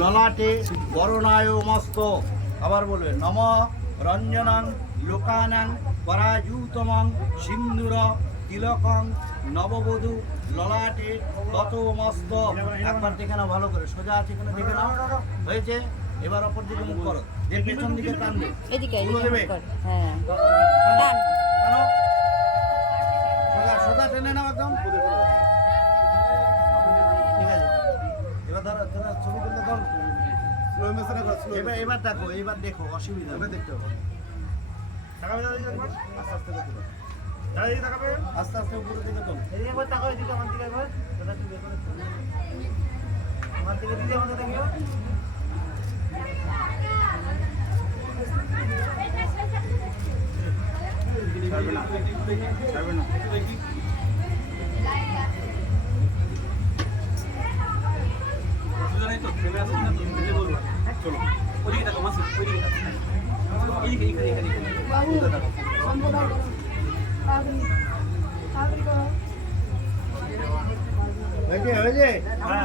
ললাটে বরণায় মস্ত। আবার বলবে নম রঞ্জনং লোকানাং পরাজুতমং সিন্দুর তিলকং নববধূ ললাটে তত মস্ত। একবার দেখে নাও ভালো করে, সোজা আছে কিনা দেখে নাও। হয়েছে? এবার অপর দিকে মুখ করো, যে পেছন দিকে টানবে এদিকে দেবে। হ্যাঁ, সোজা সোজা টেনে নাও একদম। ঠিক আছে, এবার ধরো ছবি তুলতে ধরো। এবার দেখো, এবার দেখো, অসুবিধা দেখতে হবে। আস্তে আস্তে করতে হবে। আস্তে আস্তে উপরে দিকে তোলো। ছাড়বে না, ছাড়বে না। চলো ওদিকে দেখো, মাসি ওইদিকে দেখো, এইদিকে এইখানে এইখানে হয়েছে হয়েছে। হ্যাঁ